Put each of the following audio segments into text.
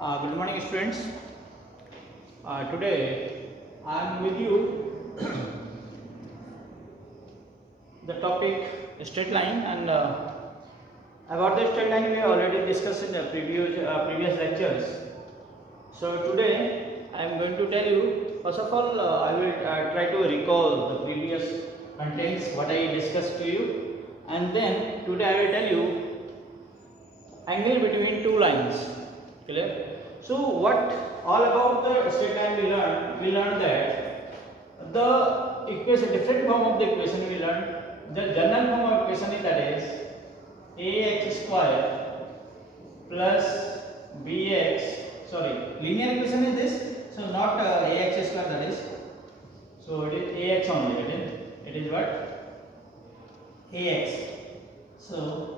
Good morning, students. Today I am with you the topic straight line, and about the straight line we have already discussed in the previous lectures. So today I am going to tell you. First of all, I will try to recall the previous contents what I discussed to you, and then today I will tell you angle between two lines. Clear? So what all about the straight line we learned? We learned that the equation, different form of the equation we learned. The general form of equation is, that is, ax square plus bx. Sorry, linear equation is this. So not ax square, that is. So it is ax only. It is what? Ax. So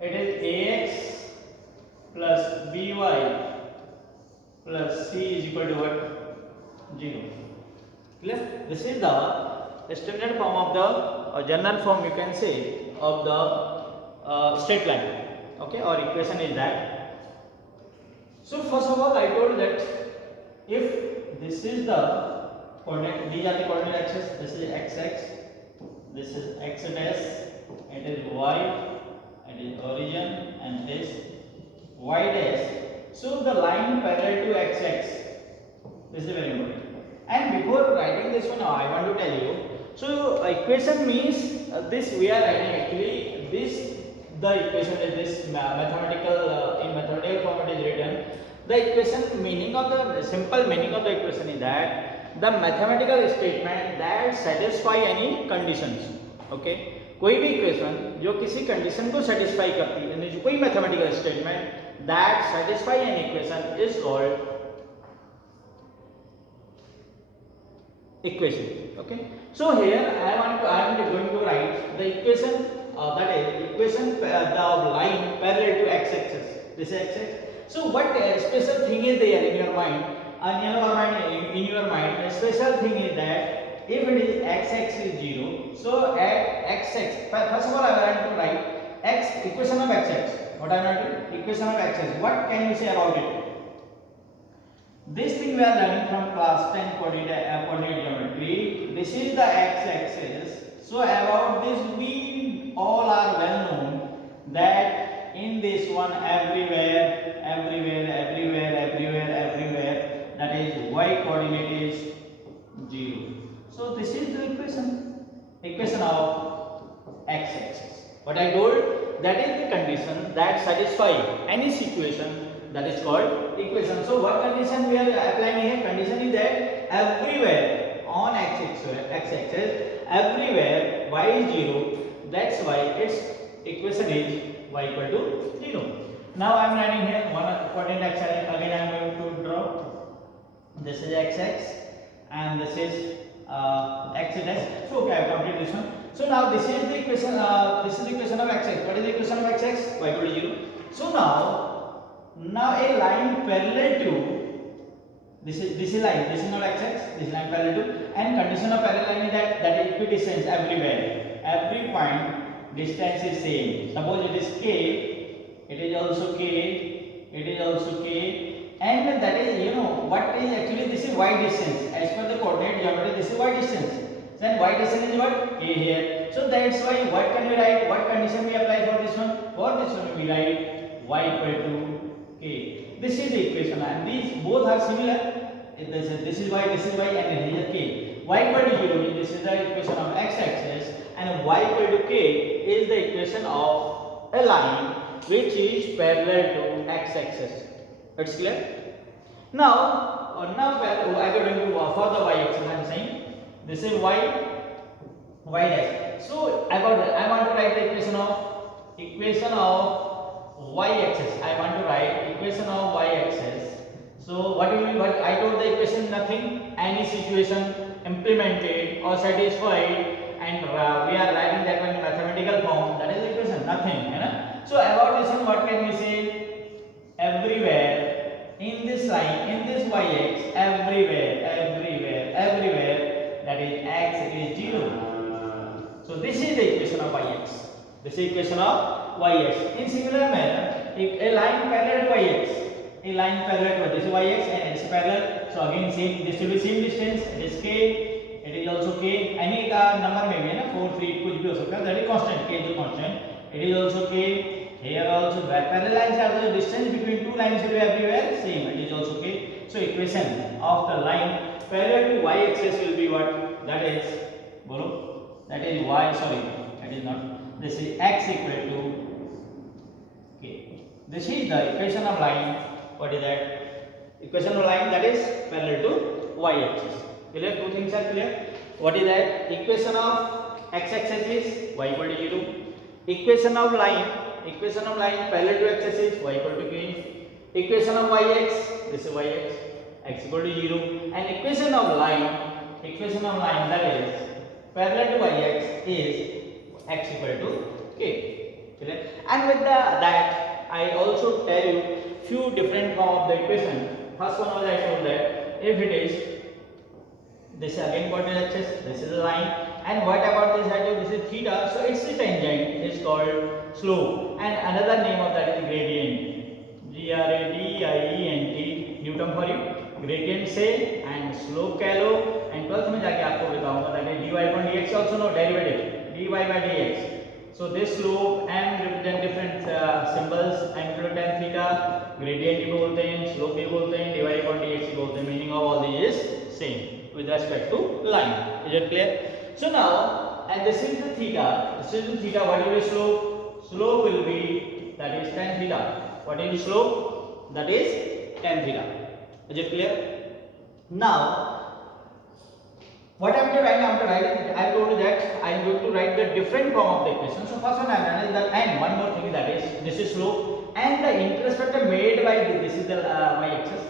it is ax plus by plus c is equal to what? 0. Clear? This is the standard form of the general form, you can say, of the straight line. Okay, or equation is that. So first of all, I told that if this is the coordinate, these are the coordinate axes. This is x, this is x dash, it is y, it is origin, and it is y dash. So the line parallel to x, this is very important. And before writing this one, I want to tell you. So equation means this we are writing actually this. The equation is this mathematical in mathematical form it is written. The equation meaning of the simple meaning of the equation is that the mathematical statement that satisfy any conditions. Okay, कोई भी equation जो किसी condition को satisfy करती है, कोई mathematical statement that satisfy an equation is called equation. Okay, so here I am going to write the equation, that is equation the line parallel to x axis. This is x axis. So what special thing is there in your mind? In your mind, the special thing is that if it is x axis is 0, so at x axis, first of all I want to write x, equation of x axis. What I want to do? Equation of x axis. What can you say about it? This thing we are learning from class 10 coordinate geometry. This is the x-axis. So about this we all are well known that in this one everywhere, that is y coordinate is 0. So this is the equation of x-axis. What I told, that is the condition that satisfy any situation, that is called equation. So what condition we are applying here? Condition is that everywhere on x-axis, everywhere y is 0. That's why its equation is y equal to 0. Now I am writing here one coordinate axis. Again I am going to draw. This is x and this is x dash. So okay, I have completed this one. So now this is the equation. This is the equation of x. What is the equation of x? Y equal to 0. So now a line parallel to this is line, this is not x, this is line parallel to, and condition of parallel line is that is equidistance everywhere. Every point distance is same. Suppose it is k, it is also k, it is also k, and that is, what is actually, this is y distance. As per the coordinate geometry, this is y distance. Then y distance is what? K here. So that's why what can we write? What condition we apply for this one? For this one we write y equal to k. This is the equation, and these both are similar. This is y, and here is k. Y equal to 0 means this is the equation of x-axis, and y equal to k is the equation of a line which is parallel to x-axis. It's clear? Now I am going to for the y-axis. I am saying this is y dash. So I want to write the equation of y-axis. I want to write equation of y-axis. So what I told the equation, nothing, any situation implemented or satisfied, and we are writing that one in mathematical form. That is the equation, nothing. So about this one, what can we say? Everywhere in this line, in this y-axis, everywhere, that is x is 0. So this is the equation of y-axis. This is equation of y-axis. In similar manner, a line parallel to yx, a line parallel to this is yx and it's parallel. So again same, this will be same distance, it is k, it is also k, any number में भी है ना 4 3 कुछ भी हो सकता है, that is constant, k is a constant, it is also k. Here also parallel lines are the distance between two lines will be everywhere same, it is also k. So equation of the line parallel to y axis will be what, that is bolo, that is y, sorry that is not, this is x equal to k. This is the equation of line, what is that, equation of line that is parallel to y axis. Clear, two things are clear. What is that, equation of x axis is y equal to 0, equation of line parallel to x axis y equal to k, equation of yx, this is yx, x equal to 0, and equation of line that is parallel to yx is x equal to k. Clear? And with that I also tell you few different form of the equation. First one was I told that if it is this is again coordinate axis, this is a line, and what about this height, this is theta, so its tangent is called slope, and another name of that is gradient, gradient, Newton for you, gradient say and slope कह लो, and 12th में जाके आपको बताऊंगा that is dy upon dx, also know derivative dy by dx. So this slope m represent different symbols, m equal to tan theta, gradient भी बोलते हैं, slope भी बोलते हैं, dy upon dx भी बोलते हैं, meaning of all these is same with respect to line. Is it clear? So now, and this is the theta, what will be slope? Slope will be, that is tan theta. What is slope? That is tan theta. Is it clear? Now, what I am to write? I told you that I am going to write the different form of the equation. So first one I am writing that, and one more thing, that is this is slope, and the intercept made by this is the y-axis,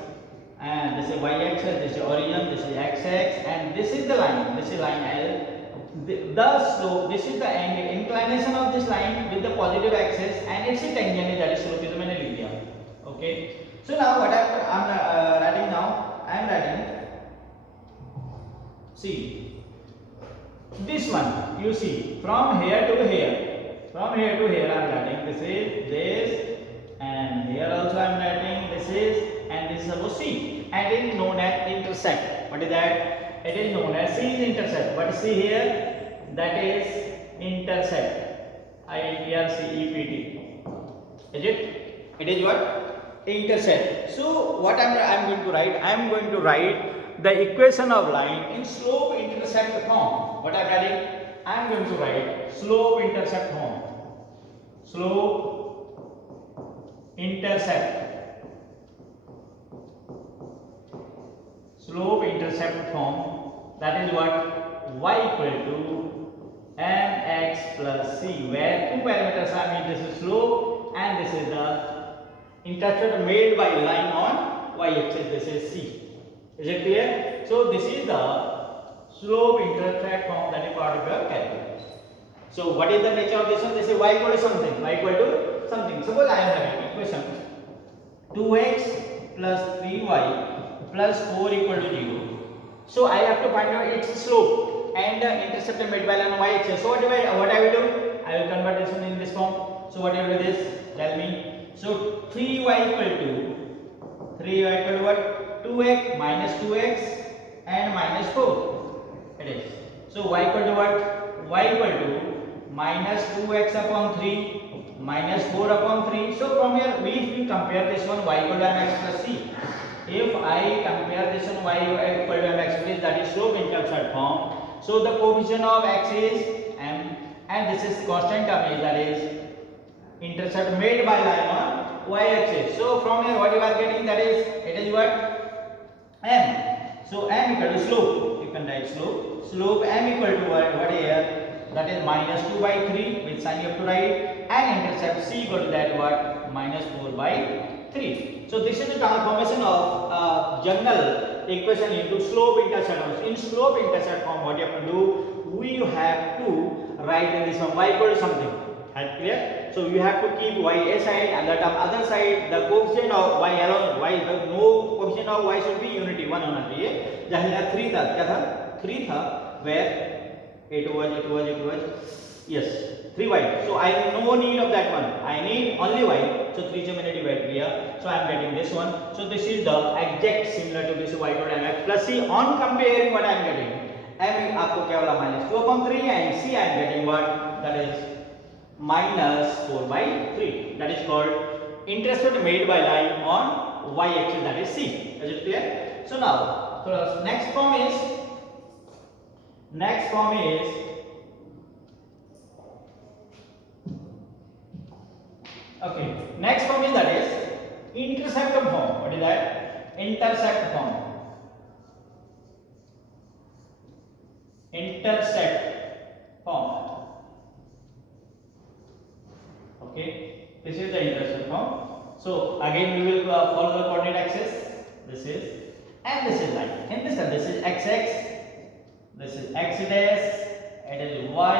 and this is y-axis, this is origin, this is x-axis, and this is the line, this is line L. The slope, this is the angle, inclination of this line with the positive axis, and its tangent is that is slope. ये तो मैंने लिख दिया. Okay. So now what I am writing now, I am writing. See, this one you see from here to here, I am writing. This is this, and here also I am writing. This is, and this is suppose C, and it is known as intersect. What is that? It is known as C is intersect. But see here, that is intersect. I-N-T-R-C-E-P-T. Is it? It is what? Intersect. So what I am going to write? I am going to write the equation of line in slope intersect form. What I am writing? I am going to write slope intersect form. Slope intersect. Slope intercept form, that is what, y equal to mx plus c, where two parameters are made, this is slope and this is the intercept made by line on y axis, this is c. Is it clear? So this is the slope intercept form, that is part of your calculus. So what is the nature of this one? This is y equal to something, Suppose I am having equation 2x plus 3y plus 4 equal to 0. So I have to find out its slope and the intercept made by line on y axis. So what I will do? I will convert this one in this form. So what I will do this? Tell me. So 3y equal to what? 2x minus 2x and minus 4. It is. So y equal to what? Y equal to minus 2x upon 3 minus 4 upon 3. So from here if we compare this one, y equal to mx plus c. If I compare this one, y equal to mx plus, that is slope intercept form. So the coefficient of x is m, and this is constant term, that is intercept made by line on y axis. So from here what you are getting, that is, it is what? M. So m equal to slope. You can write slope. Slope m equal to what here? That is minus 2 by 3, which sign you have to write, and intercept c equal to that what? Minus 4 by 3. So this is the transformation of general equation into slope intercept form. In slope intercept form, what you have to do? We have to write in this one y equal to something. Clear? So you have to keep y aside and the term other side. The coefficient of y alone, no coefficient of y should be unity, 1 होना चाहिए. जहाँ यहाँ 3 था, क्या था? 3 था, where it was yes, 3y. So I have no need of that one. I need only y. So 3 से मैंने divide किया. So I am getting this one. So this is the exact similar to this y dot mx plus c. On comparing what I am getting, m आपको क्या वाला -2/3 and c I am getting what, that is -4/3. That is called intercept made by line on y axis, that is c. Is it clear? So now, so next form is okay. Next form is, that is intercept form. What is that? Intercept form. Intercept form. Okay. This is the intercept form. So again we will follow the coordinate axis. This is, and this is line. In this one, this is x, this is x dash, it is y,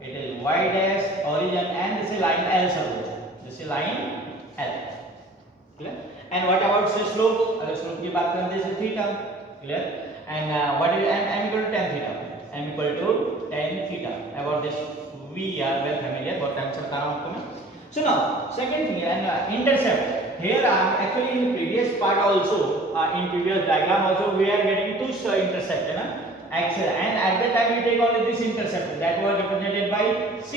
it is y dash, origin, and this is line L suppose. This is line L. Clear? And what about say slope? अगर slope की बात करें, this is theta. Clear? And what is m equal to tan theta? M equal to tan theta. About this we are well familiar. बहुत time से बता रहा हूँ आपको मैं. So now second thing, and intercept. Here I am actually in previous part also, in previous diagram also we are getting two intercept, है ना? Axis, and at that time we take only this intercept that was represented by c.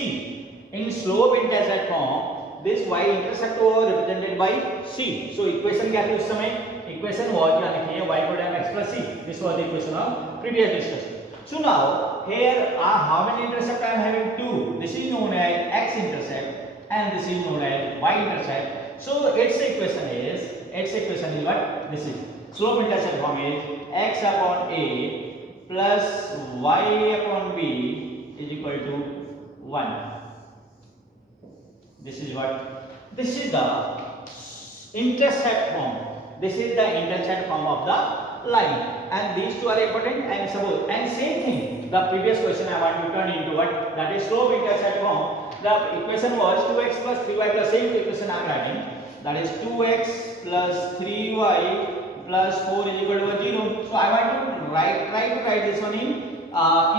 In slope intercept form, this y intercept was represented by c. So equation क्या थी उस समय? Equation was क्या लिखी है? Y equal to mx plus c. This was the equation of previous discussion. So now here how many intercept I am having? Two. This is known as x intercept and this is known as y intercept. So its equation is what? This is slope intercept form is x upon a plus y upon b is equal to 1. This is what? This is the intercept form. This is the intercept form of the line, and these two are important. And suppose, and same thing, the previous question I want to turn into what? That is slope intercept form. The equation was 2x plus 3y plus, same equation I am writing. That is 2x plus 3y plus 4 is equal to 0. So I want to try to write this one in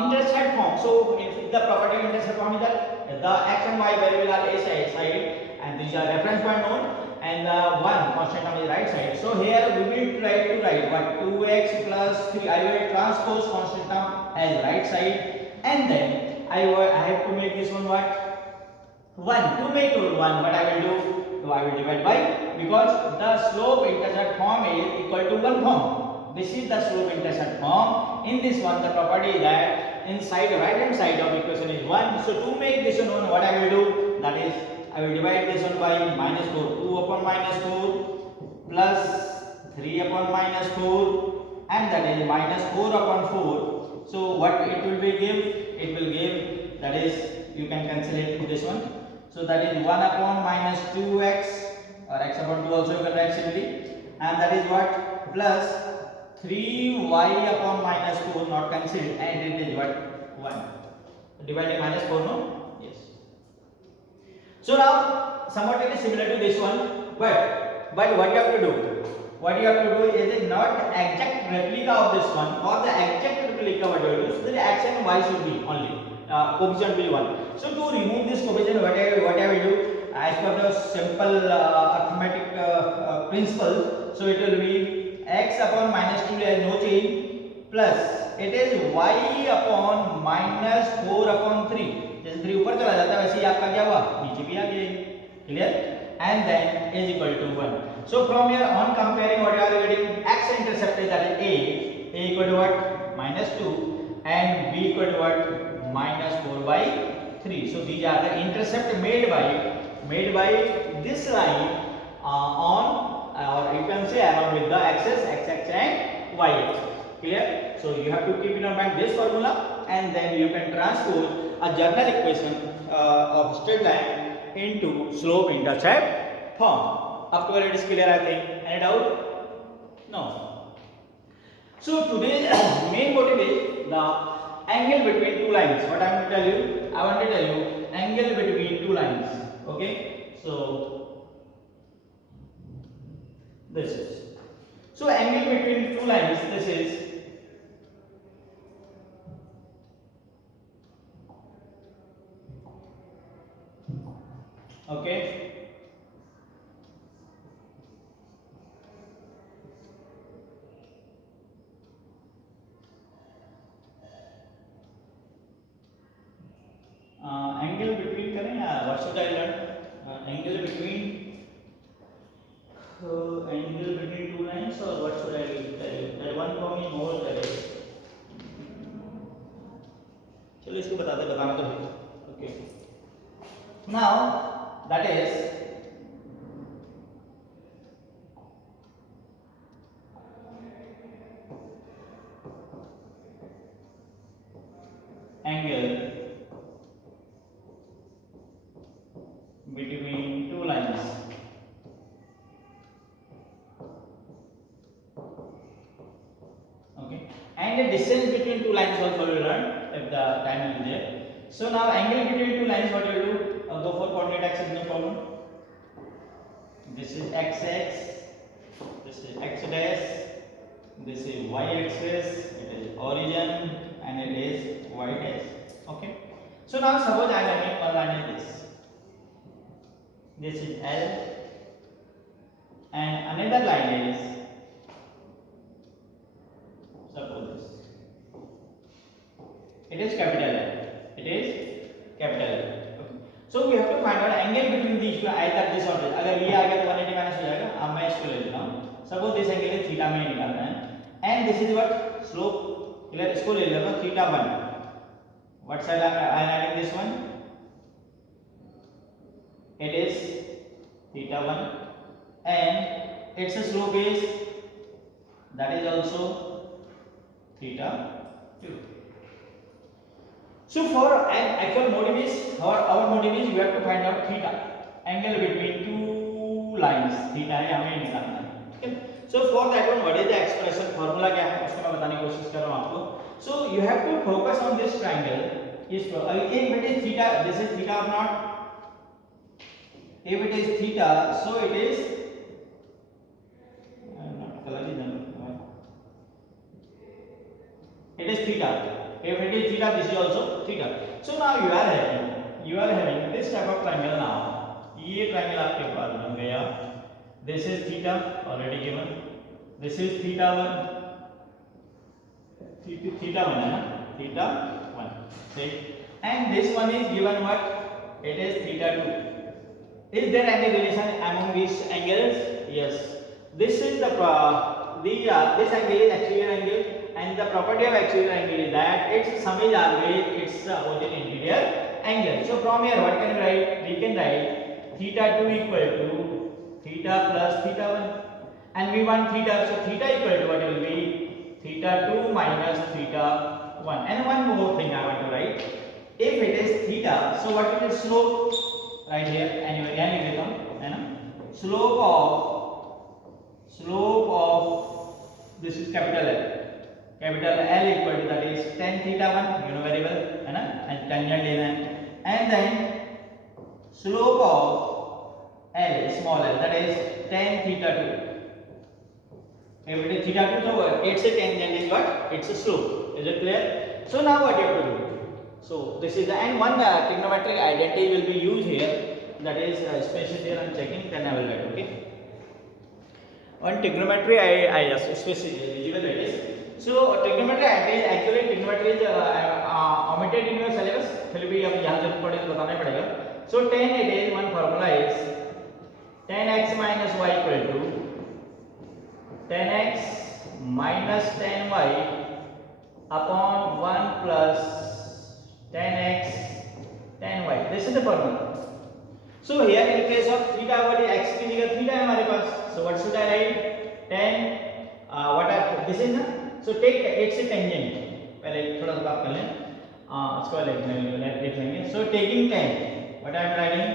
intercept form. So if the property of intercept form is that the x and y variable are a side and these are reference point known, and the one constant on the right side. So here we will try to write what? 2x plus 3. I will transpose constant term as right side, and then I have to make this one what? 1. To make it 1, what I will do? So I will divide by, because the slope intercept form is equal to 1 form. This is the slope intercept form. In this one, the property is that inside the right hand side of equation is 1. So to make this one 1, what I will do? That is, I will divide this one by -4. 2 upon -4 plus 3 upon -4, and that is -4 upon 4. So what it will be give? It will give, that is, you can cancel it to this one. So that is 1 upon -2x, or x upon 2 also you can write simply, and that is what? Plus 3y upon -4 not cancelled, and it is what? 1. Dividing -4, no? Yes. So now somewhat it is similar to this one, but what you have to do? What you have to do is not exact replica of this one, or the exact replica what you do. So the x and y should be only. Coefficient will be 1. So to remove this coefficient, what I will do, as per the simple arithmetic principle, so it will be x upon -2 has no change, plus it is y upon -4 upon 3. जैसे 3 ऊपर चला जाता है वैसे ही आपका क्या हुआ, नीचे भी आ गया. Clear? And then is equal to 1. So from here on comparing, what you are getting? X intercept is, that is a equal to what? -2, and b equal to what? -4/3. So these are the intercept made by this line on, or you can say along with the axis x and y axis. Clear? So you have to keep in your mind this formula, and then you can transpose a general equation of straight line into slope intercept form. Up to where it is clear, I think. Any doubt? No. So today's main motive is the angle between two lines. What I want to tell you? I want to tell you angle between two lines. Okay? So this is. So angle between two lines, this is. Okay. Angle between करें या what should I learn? Angle between angle between two lines or what should I tell you? That one for me more करें. चलो इसको बताना तो है. Okay. Now that is angle between two lines. Okay, and the distance between two lines also we will learn if the time is there. So now angle between two lines, what you will do? Go for coordinate axis, no problem. This is x-axis, this is x dash, this is y-axis, it is origin, and it is y dash. Okay. So now suppose I am having one line is this. This is L, and another line is suppose this. It is capital L. It is capital L. Okay. So we have to find out angle between these two, either this or this. अगर ये आ गया तो 180 minus हो जाएगा. अब मैं इसको ले लेता हूँ. Suppose this angle is theta में निकालना है. And this is what slope. Clear? इसको ले लेता हूँ theta 1. What side I am adding this one? It is theta 1, and its slope is that is also theta 2. So for an actual motive is our motive is we have to find out theta, angle between two lines. Theta है हमें निकालना है. ठीक है. So for that one, what is the expression formula क्या है उसको मैं बताने की कोशिश कर रहा हूँ आपको. So you have to focus on this triangle. इस पर if it is theta, this is theta or not? If it is theta, so it is not color is done. It is theta. If it is theta, this is also theta. So now you are having this type of triangle now. ये triangle आपके पास बन गया. This is theta already given. This is theta 1. Theta 1 है ना? Theta 1. See? And this one is given what? It is theta 2. Is there any relation among these angles? Yes. This is the this angle is exterior angle, and the property of exterior angle is that its sum is always its opposite interior angle. So from here, what can we write? We can write theta 2 equal to theta plus theta 1, and we want theta. So theta equal to what will be theta 2 minus theta 1. And one more thing I want to write. If it is theta, so what is its slope? Right here, and you again लिख देता हूँ, है ना? Slope of this is capital L. Capital L equal to that is tan theta 1, you know very well, है ना? And tangent लेना है. And then slope of L small l, that is tan theta 2. If it is theta 2, so its tangent is what? It's a slope. Is it clear? So now what you have to do? So this is the, and one trigonometric identity will be used here, that is special here I am checking, then I will write. Okay, on trigonometry I special it is. So trigonometry identity, actually trigonometry is omitted in your syllabus, फिर भी अब यहाँ जरूरत पड़े तो बताना ही पड़ेगा. So tan it is, one formula is tan x minus y equal to tan x minus tan y upon 1 plus tan x tan y. This is the formula. So here in case of theta, what is x की जगह theta है हमारे पास. So what should I write? Tan what are this is ना. So take x से tangent. पहले थोड़ा सा बात कर लें. इसको देख लेंगे. So taking tan, what I am writing?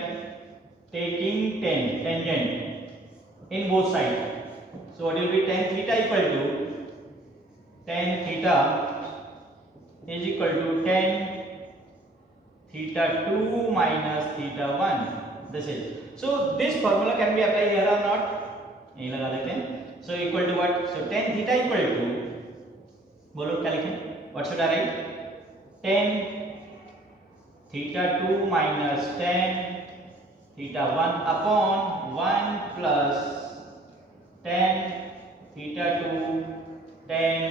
Taking tan tangent in both sides. So what will be tan theta equal to tan theta is equal to tan theta 2 minus theta 1. This is, so this formula can be applied here or not? यही लगा देते हैं. So equal to what? So tan theta equal to, बोलो क्या लिखें? What should I write? Tan theta 2 minus tan theta 1 upon 1 plus tan theta 2 tan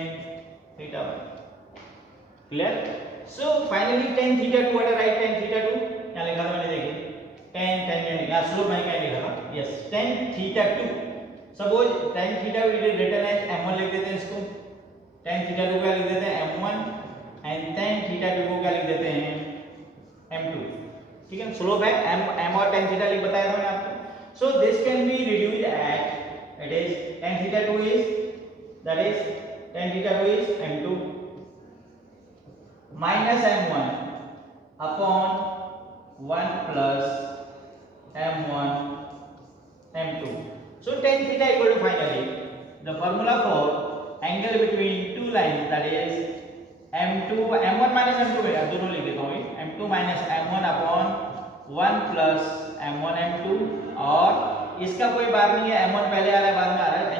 theta 1. Clear? So finally tan theta 2, what I write tan theta 2? यहाँ लिखा था मैंने, देखिए tan यहाँ slope मैंने क्या लिखा था, yes tan theta 2. Suppose tan theta we did written as m1 लिख देते हैं इसको, tan theta 2 क्या लिख देते हैं m1 एंड tan theta 2 को क्या लिख देते हैं m2. ठीक है, स्लोप है m और tan theta लिख बताया था मैंने आपको. So this can be reduced at, it is tan theta 2 is, that is tan theta 2 is m2 minus m1 upon 1 plus m1 m2. So tan theta equal to, finally the formula for angle between two lines, that is m2 m1 minus m2 है, दोनों लिख देता हूँ, m2 minus m1 upon 1 plus m1 m2, और इसका कोई बात नहीं है, m1 पहले आ रहा है बाद में आ रहा है,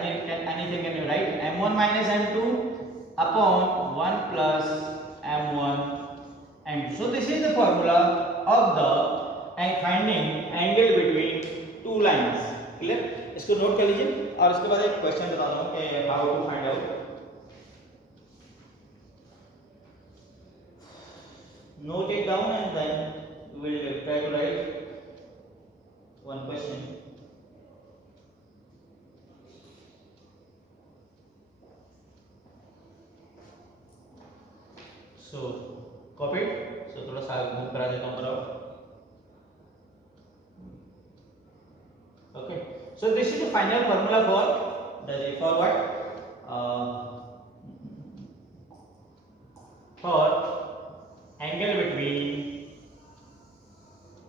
anything can you write m1 minus m2 upon 1 plus m1 m2. So this is the formula of the finding angle between two lines. Clear? इसको नोट कर लीजिए और इसके बाद एक क्वेश्चन बताता हूँ कि how to find out. Note it down and then we will try to write one question. So copy it. So थोड़ा सा मूव करा देता हूँ बराबर. Okay. So this is the final formula for what? For angle between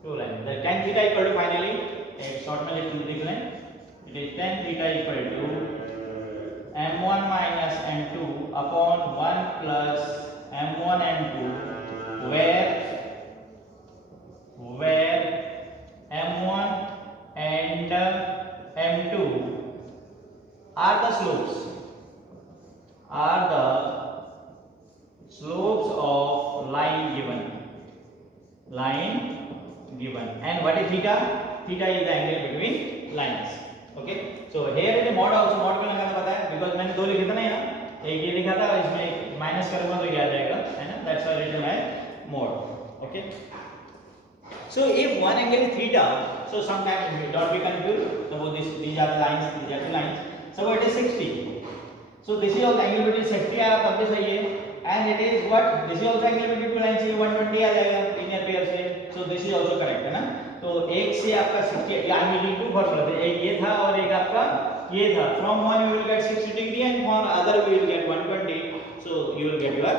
two lines. The tan theta equal to, finally short में लिख लें, it is tan theta equal to m1 minus m2 upon 1 plus m1 m2, where m1 and m2 are the slopes of line given, and what is theta? Theta is the angle between lines. Okay, so here is the mod also. mod में लगाना पता है, because मैंने दो लिखे थे ना यहाँ, एक ये लिखा था, इसमें माइनस करूंगा तो ये आ जाएगा, है ना, that's why written as mod. Okay, so if one angle is theta, so sometimes don't be confused. Suppose these are the lines, these are the lines. Suppose it is 60. So this is also angle between 60 आया तब भी सही है, and it is what, this is also angle between two lines, 120 आ जाएगा linear pair से. So this is also correct, है ना. तो एक से आपका 60, यहाँ में टू फॉर्मूला थे, एक ये था और एक आपका ये था. From one you will get 60 degree and from other you will get 120. So you will get your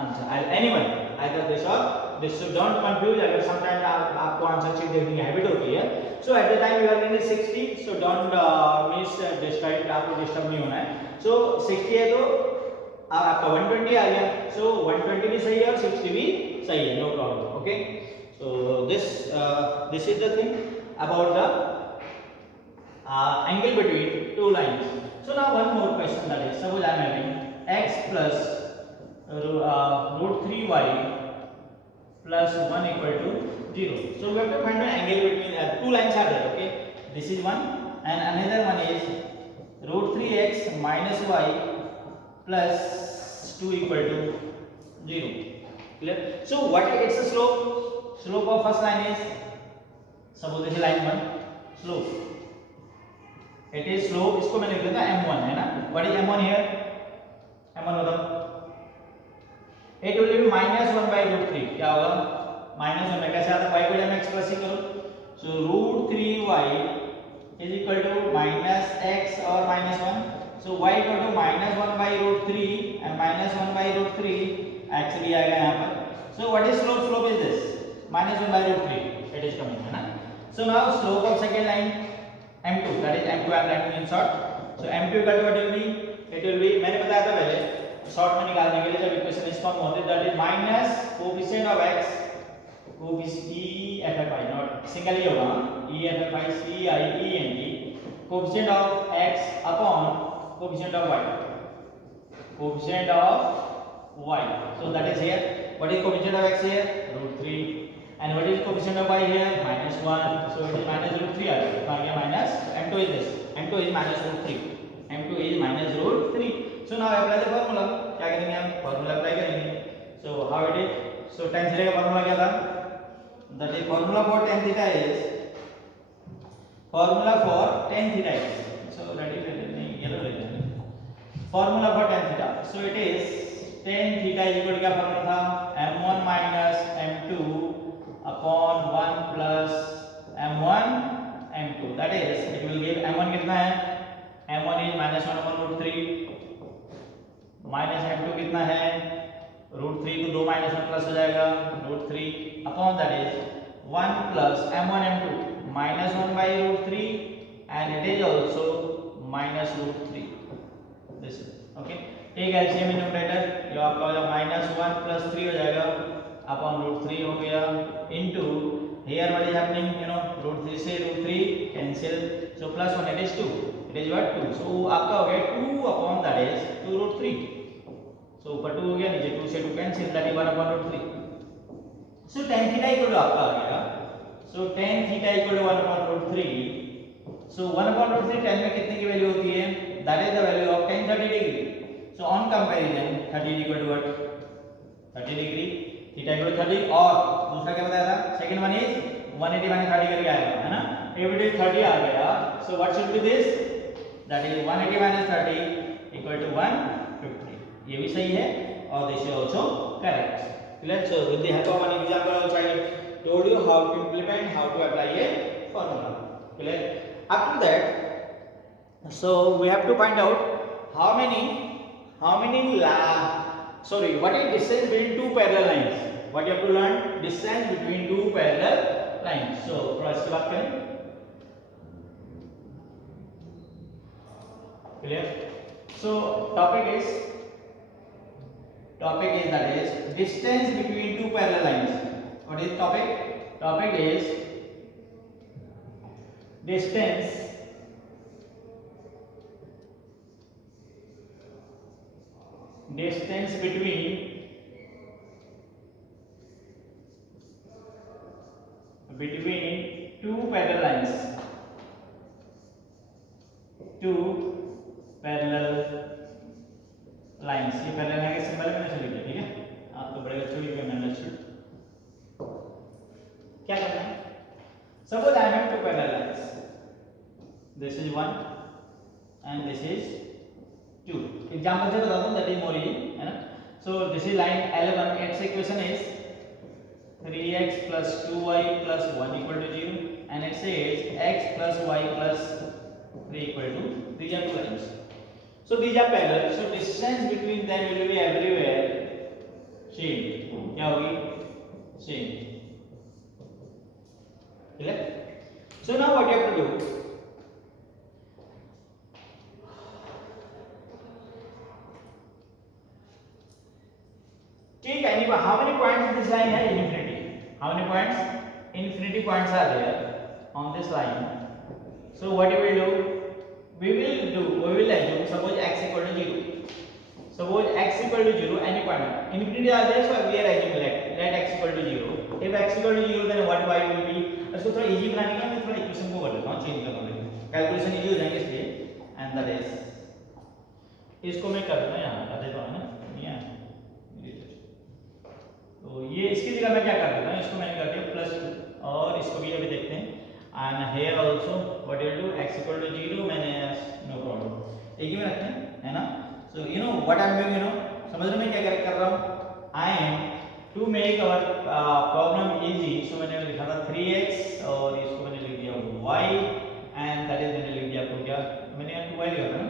answer. Anyone, either this or this. So don't confuse. अगर sometimes आपको आंसर शीट देखने की हैबिट होती है, so at the time you are in 60, so don't miss distract, आपको disturb नहीं होना है. So 60 है तो आपका 120 आ गया, so 120 भी सही है और 60 भी सही है, no problem. Okay, so this is the thing about the angle between two lines. So now one more question, that is, suppose I am having x plus root 3y plus 1 equal to 0. So we have to find the angle between two lines are there. Okay, this is one and another one is root 3x minus y plus 2 equal to 0. Clear? So what is its slope? Slope of first line is, suppose this is line 1, slope, it is slope, इसको मैंने लिख दिया m1 है ना. What is m1 here? m1 बताओ. It will be minus 1 by root 3. क्या होगा? minus 1 में कैसे आता है? y को जब मैं एक्सप्रेस ही करूँ, so root 3y is equal to minus x और minus 1. So y equal to minus 1 by root 3 and minus 1 by root 3 actually आएगा यहाँ पर. So what is slope? Slope is this, minus 1 by root 3. It is coming, है ना. So now slope of second line m2, that is m2 I am writing in short. So m2 equal to what will be? It will be, मैंने बताया था पहले short में निकालने के लिए जब इक्वेशन इस फॉर्म होते, that is minus coefficient of x, EFFI, not single ही होगा, EFFI CIENT, coefficient of x upon coefficient of y, So that is here. What is coefficient of x here? Root 3. and what is coefficient of y here? -1, so it is minus root 3 आ गया, तो आ गया minus m2 is this, m2 is minus root 3, m2 is minus root 3. So now apply the formula. क्या करेंगे हम? formula apply करेंगे. So how it is? So tan theta का formula क्या था? That is formula for tan theta is formula for tan theta is, so that is yellow region. Formula for tan theta, so it is tan theta is equal to क्या formula था? m1 minus m2 upon 1 plus m1 m2, that is it will give m1 कितना है? m1 is minus 1 upon root 3 minus m2 कितना है? root 3 को 2 minus 1 plus हो जाएगा root 3 upon that is 1 plus m1 m2 minus 1 by root 3 and it is also minus root 3. This is okay. एक LCM in numerator, ये आपका हो जाएगा minus 1 plus 3 हो जाएगा upon root 3 हो गया into here what is happening, you know, root 3 से root 3 cancel, so plus 1 it is 2, it is what 2, so आपका हो गया 2 upon that is 2 root 3, so ऊपर 2 हो गया, नीचे 2 से 2 cancel, that is 1 upon root 3. So tan theta equal to आपका आ गया, so tan theta equal to 1 upon root 3, so 1 upon root 3 tan में कितने की वैल्यू होती है? That is the value of tan 30 degree. So on comparison 30 equal to what? 30 degree, theta equal to 30, और दूसरा क्या बताया था? Second one is 180 minus 30 करके आएगा, है ना? If it is 30 आ गया, so what should be this? That is 180 minus 30 equal to 150. ये भी सही है और this is also correct. Let's with the help of an example also I told you how to implement, how to apply a formula. Clear? After that, so we have to find out what is distance between two parallel lines. What you have to learn? Distance between two parallel lines. So थोड़ा इसकी बात करें. Clear? So topic is that is distance between two parallel lines. What is topic? Topic is distance between two parallel lines. ये parallel line के symbol में लिख लिया, ठीक है? आप तो बड़े बच्चों की मैंने क्या करना है? Suppose I have two parallel lines. This is one and this is two. Example से बताता हूँ, that is more easy, है ना? So this is line L1. Its equation is 3x plus 2y plus 1 equal to 0, and it says x plus y plus 3 equal to. These are two lines. So these are parallel. So distance between them will be everywhere same. क्या होगी? Same. Clear? So now what you have to do? Take any, how many points in this line है? Infinity. How many points? Infinity points are there on this line. So what we will do? We will assume suppose x equal to 0. Suppose x equal to 0, any point. Infinity are there, so we are assuming let x equal to 0. If x equal to 0, then what y will be? इसको थोड़ा easy बनाने के लिए मैं थोड़ा equation को कर देता हूँ, चेंज कर दूँगा, कैलकुलेशन इजी हो जाएंगे इसलिए. एंड दैट इज, इसको मैं कर देता हूँ यहाँ कर देता हूँ ना, तो ये इसकी जगह मैं क्या कर देता हूँ, इसको मैंने कर दिया +2, और इसको भी अभी देखते हैं. And here also what you do, x equal to 0 मैंने नो प्रॉब्लम एक ही में रखते हैं, है ना. So you know what I am doing, you know समझ रहे हो मैं क्या कर रहा हूँ. I am to make our problem easy, so मैंने लिखा था 3x और इसको मैंने लिख दिया y, एंड दैट इज मैंने लिख दिया आपको क्या, मैंने यहाँ 2y लिखा था ना,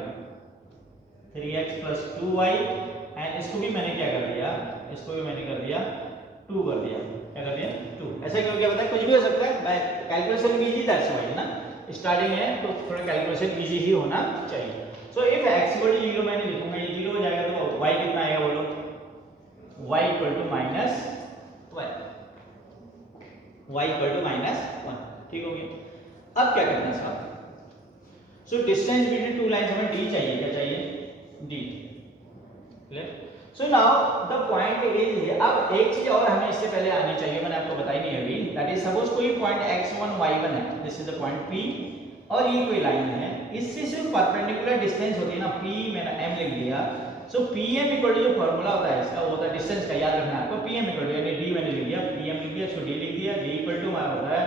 3x plus 2y, एंड इसको भी मैंने क्या कर दिया, इसको भी मैंने कर दिया 2 कर दिया, क्या कर दिया 2. ऐसा क्यों किया पता है, कुछ भी हो सकता है, मैं कैलकुलेशन भी इजी दैट्स व्हाई, है ना, स्टार्टिंग है तो थोड़ा कैलकुलेशन इजी ही होना चाहिए. So if x equal to 0 मैंने लिखूंगा, ये 0 हो जाएगा तो y कितना आएगा बोलो, y equal to -12, y equal to -1, ठीक हो गया. अब क्या करना है साहब, so distance between two lines हमें d चाहिए, क्या चाहिए, d. Clear. So now the point is, अब एक चीज और हमें इससे पहले आनी चाहिए, मैंने आपको बताई नहीं अभी, दैट इज सपोज कोई पॉइंट x1 y1 है, this is the point P, और ये कोई लाइन है, इससे सिर्फ परपेंडिकुलर डिस्टेंस होती है ना, P मैंने m लिख दिया, सो Pm इक्वल टू जो फॉर्मूला होता है इसका, वो होता है डिस्टेंस का, याद रखना है आपको, Pm इक्वल टू, यानी d मैंने लिख दिया, Pm लिख दिया, सो d लिख दिया, d इक्वल टू हमारा होता है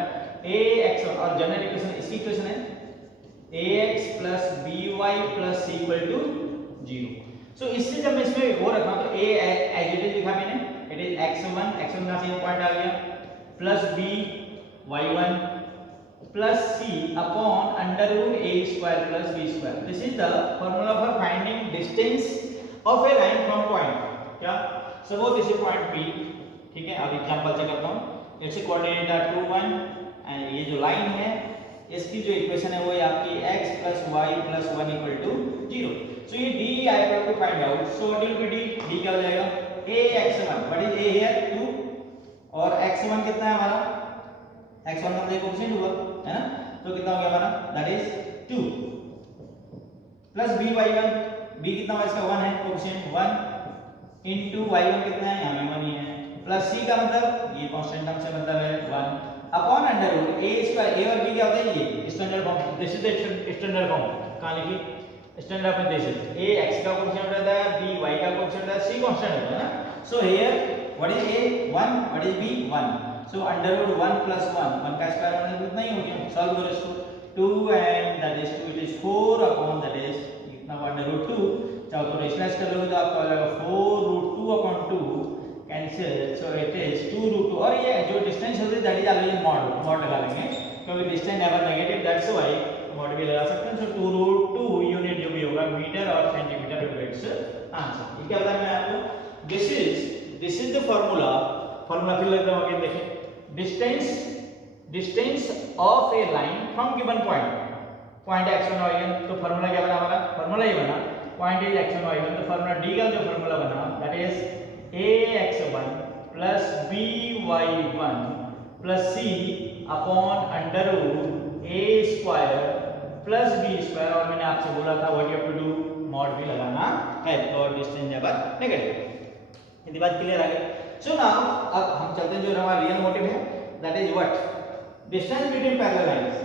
ax1, और जनरल इक्वेशन इसकी इक्वेशन है ax plus by plus c equal to 0। So इससे जब मैं इसमें वो रखा तो a एज इट इज लिखा मैंने, इट इज x1 का सेम पॉइंट आ गया, plus b y1 plus c upon under root a square plus b square. This is the formula for finding distance of a line from point, क्या suppose this is point p, ठीक है। अब example से करता हूं, it's coordinate are 2 1, and ये जो line है इसकी जो इक्वेशन है वो है आपकी x plus y plus 1 equal to 0। सो ये d I have to find out, so what will be d, d क्या हो जाएगा ax1, what is a here 2, और x1 कितना है हमारा, x1 मतलब कोएफिशिएंट हुआ है ना, तो कितना हो गया हमारा, that is 2 plus b y1, b कितना हुआ इसका 1 है, कोएफिशिएंट 1 इनटू y1 कितना है, यहां में 1 ही है, प्लस c का मतलब ये कांस्टेंट टर्म से मतलब है 1 upon under root a square, a और b क्या होता है, ये standard form, this is the standard form, कहां लिखी standard form, this is a x का कोएफिशिएंट होता है, b y का कोएफिशिएंट होता है, c कांस्टेंट होता है ना। So here what is a 1, what is b 1, so under root 1 plus 1 का स्क्वायर होने से उतना ही हो गया, सॉल्व करो इसको 2 and that is 2, it is 4 upon that is इतना अंडर रूट 2, चाहो तो रेशनलाइज कर लोगे तो आपको आ जाएगा 4 root 2 upon 2 cancel, so it is 2 root 2, और ये जो डिस्टेंस होती है दैट इज ऑलवेज मॉड लगा लेंगे क्योंकि distance never negative, that's why mod भी लगा सकते हैं। सो 2 रूट 2 यूनिट जो भी होगा मीटर और centimetre will be it's answer. ये क्या बताया मैंने आपको, दिस इज द फार्मूला फिर लग रहा है, देखें distance of a line from given point x1 y1, तो फार्मूला क्या बना हमारा, फार्मूला ये बना पॉइंट इज x1 y1, तो फार्मूला d का जो फार्मूला बना that is ax1 plus by1 plus c upon under root a square plus b square, और मैंने आपसे बोला था what you have to do, mod भी लगाना है, और डिस्टेंस नेवर नेगेटिव। ये बात क्लियर आ गई। सो नाउ अब हम चलते हैं जो हमारा रियल मोटिव है, that is what, distance between parallel lines.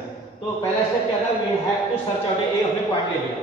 तो पहला स्टेप क्या था, we have to search out a, हमने पॉइंट ले लिया,